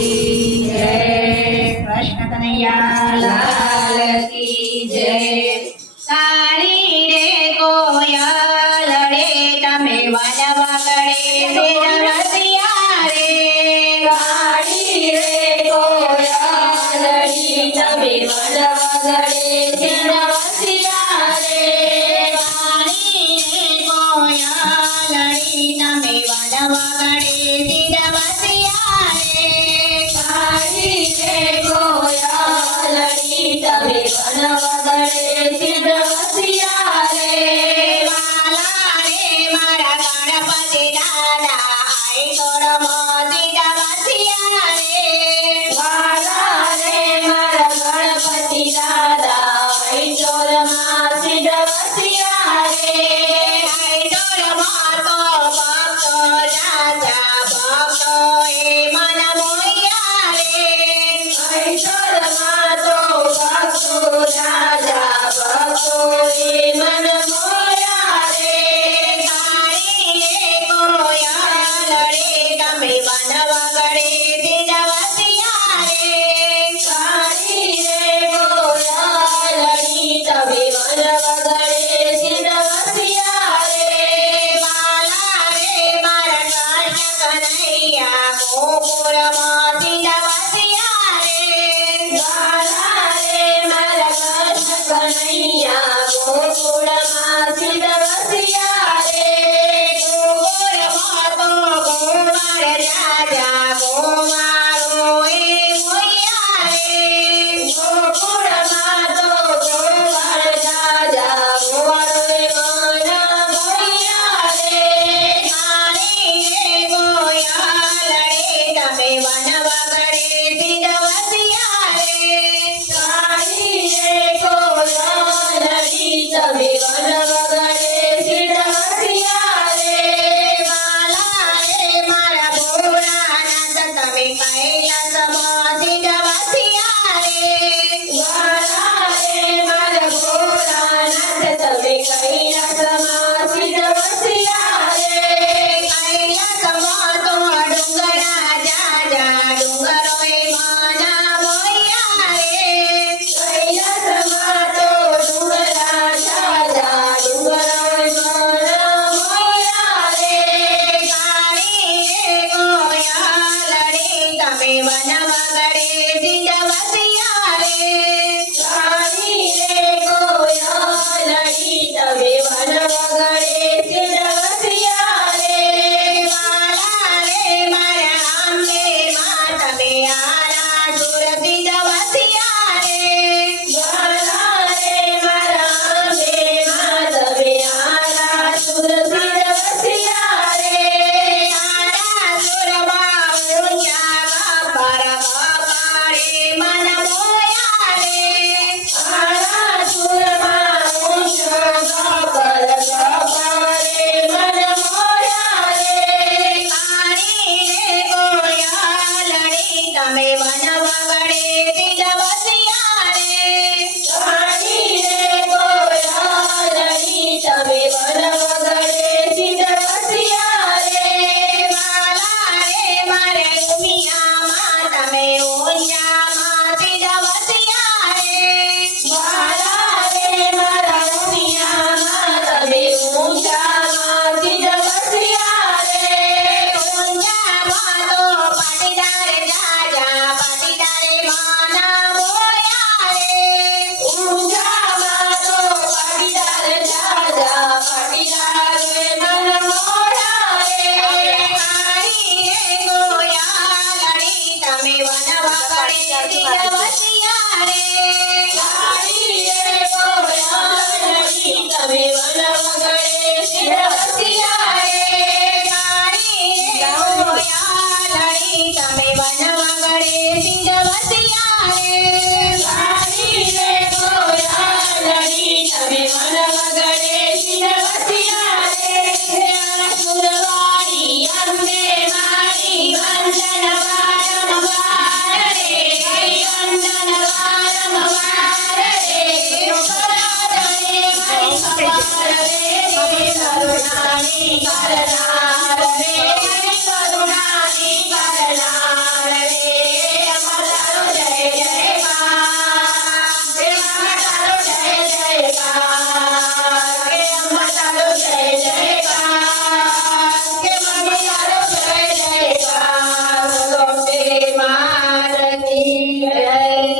की जय। कृष्ण कन्हैया लाल की जय। काली रे कोयल रे तमे वनवगड़े रसिया रे। काली रे कोयलड़ी तमे वनवगड़े रसिया रे। काली रे कोयल रे तमे वनवगड़े रसिया रे। काली रे कोयलड़ी तमे वनवगड़े रसिया रे। वाला रे मारा गणपति दादा आई तोर मोती रसिया रे। वाला रे मारा गणपति दादा आई तोर मासी रसिया रे। आई तोर मातो भक्तो राजा भक्तो ए मन मोहिया रे। आई तोर मातो भक्तो राजा भक्तो ए मन मोया रे। काली रे कोयल रे तमे वनवगड़े रसिया रे। काली रे कोयलड़ी तमे वनवगड़े रसिया रे। वाला रे मारा कृष्ण कन्हैया गोकुल मोती रसिया रे। वाला रे मारा कृष्ण कन्हैया गोकुल मासी रसिया रे। गोकुल मातो गोवार राजा गोवारो ए मोहिया रे। गोकुल मातो गोवार राजा गोवार मन मोहिया रे। काली रे कोयल रे तमे वनवगड़े रसिया रे। काली रे कोयलड़ी तमे वनवगड़े रसिया रे। वाला रे मारा भोलानाथ तमे कैलास मोती रसिया रे। वाला रे मारा भोलानाथ तमे कैलास मासी रसिया रे। कैलास मोतो डुंगरा जाजा डुंगरो ए मन मोहिया रे। कैलास मातो डुंगरा राजा डुंगरो मन मोया रे। काली रे कोयल रे तमे वनवगड़े